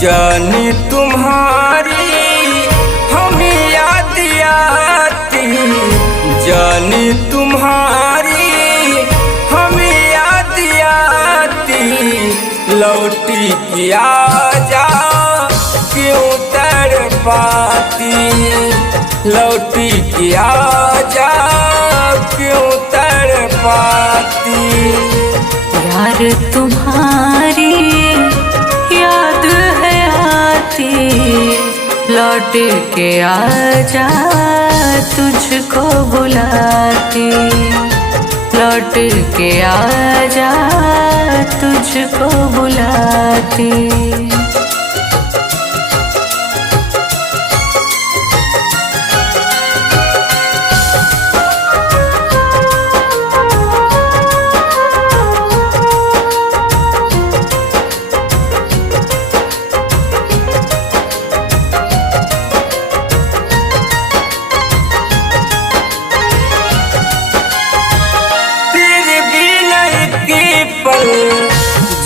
जानी तुम्हारी हमें याद आती, जानी तुम्हारी हमें याद आती। लौटी किया जा क्यों तड़पाती, लौटी किया जा क्यों तड़पाती। यार तुम्हारी याद है आती, लौट के आजा तुझको बुलाती, लौट के आजा तुझको बुलाती।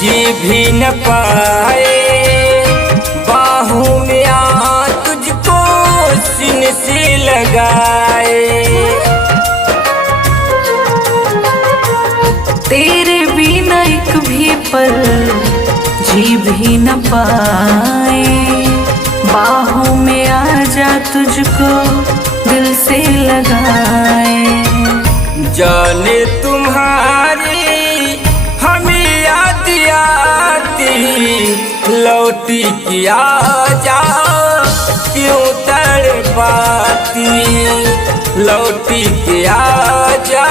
जी भी न पाए बाहों में आ तुझको सीन से लगाए। तेरे बिना एक भी पल जी भी न पाए, बाहों में आ जा तुझको दिल से लगाए। जाने तुम्हारी हमें याद आती, लौटी किया जा क्यों तड़पाती, लौटी किया जा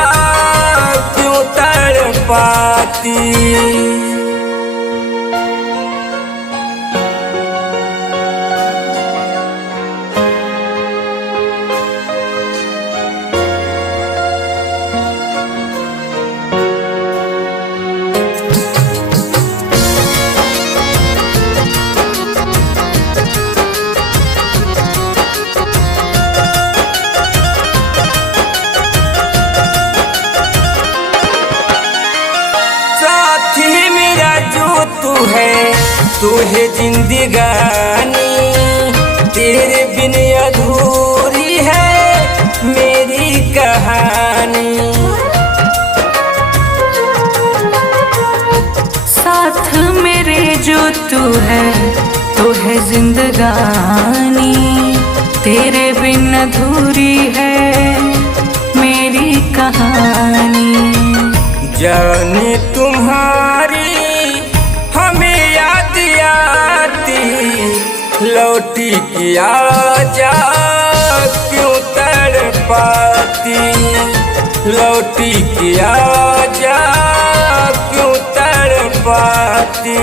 क्यों तड़पाती। तू है जिंदगानी, तेरे बिन अधूरी है मेरी कहानी। साथ मेरे जो तू है जिंदगानी, तेरे बिन अधूरी है मेरी कहानी। जाने तुम्हारी हमें याद आती, लौटी किया जा क्यों तड़पाती, लौटी किया जा क्यों तड़पाती।